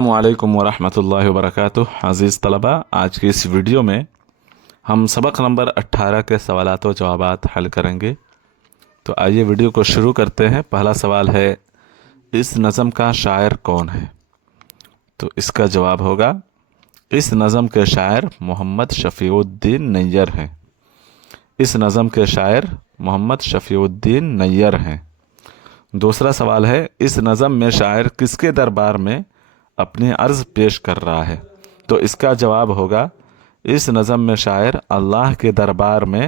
السلام علیکم ورحمۃ اللہ وبرکاتہ۔ عزیز طلبہ، آج کی اس ویڈیو میں ہم سبق نمبر 18 کے سوالات و جوابات حل کریں گے۔ تو آئیے ویڈیو کو شروع کرتے ہیں۔ پہلا سوال ہے، اس نظم کا شاعر کون ہے؟ تو اس کا جواب ہوگا، اس نظم کے شاعر محمد شفیع الدین نیّر ہیں۔ اس نظم کے شاعر محمد شفیع الدین نیّر ہیں۔ دوسرا سوال ہے، اس نظم میں شاعر کس کے دربار میں اپنی عرض پیش کر رہا ہے؟ تو اس کا جواب ہوگا، اس نظم میں شاعر اللہ کے دربار میں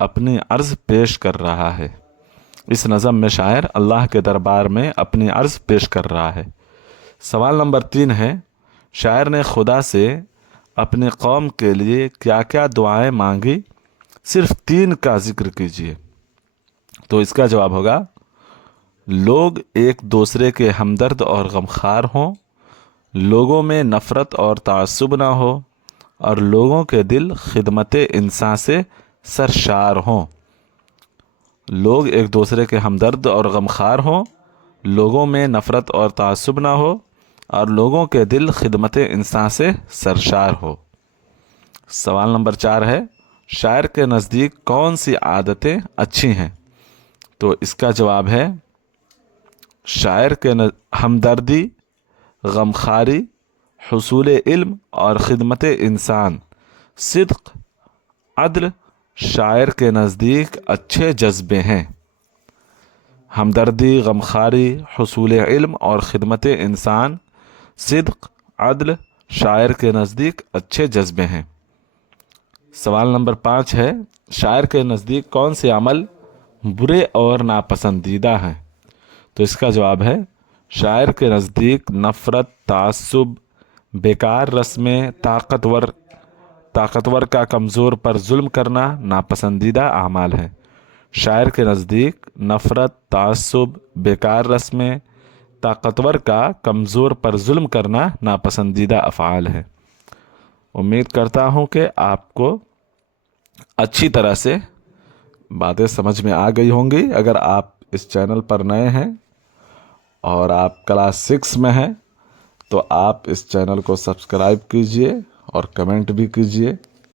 اپنی عرض پیش کر رہا ہے۔ اس نظم میں شاعر اللہ کے دربار میں اپنی عرض پیش کر رہا ہے۔ سوال نمبر 3 ہے، شاعر نے خدا سے اپنی قوم کے لیے کیا کیا دعائیں مانگی؟ صرف 3 کا ذکر کیجیے۔ تو اس کا جواب ہوگا، لوگ ایک دوسرے کے ہمدرد اور غمخوار ہوں، لوگوں میں نفرت اور تعصب نہ ہو، اور لوگوں کے دل خدمت انسان سے سرشار ہوں۔ لوگ ایک دوسرے کے ہمدرد اور غمخوار ہوں، لوگوں میں نفرت اور تعصب نہ ہو، اور لوگوں کے دل خدمت انسان سے سرشار ہو۔ سوال نمبر 4 ہے، شاعر کے نزدیک کون سی عادتیں اچھی ہیں؟ تو اس کا جواب ہے، شاعر کے ہمدردی، غمخواری، حصول علم اور خدمت انسان، صدق، عدل شاعر کے نزدیک اچھے جذبے ہیں۔ ہمدردی، غمخواری، حصول علم اور خدمت انسان، صدق، عدل شاعر کے نزدیک اچھے جذبے ہیں۔ سوال نمبر 5 ہے، شاعر کے نزدیک کون سے عمل برے اور ناپسندیدہ ہیں؟ تو اس کا جواب ہے، شاعر کے نزدیک نفرت، تعصب، بیکار رسمیں، طاقتور کا کمزور پر ظلم کرنا ناپسندیدہ اعمال ہیں۔ شاعر کے نزدیک نفرت، تعصب، بیکار رسمیں، طاقتور کا کمزور پر ظلم کرنا ناپسندیدہ افعال ہیں۔ امید کرتا ہوں کہ آپ کو اچھی طرح سے باتیں سمجھ میں آ گئی ہوں گی۔ اگر آپ اس چینل پر نئے ہیں اور آپ کلاس 6 میں ہیں تو آپ اس چینل کو سبسکرائب کیجئے اور کمنٹ بھی کیجئے۔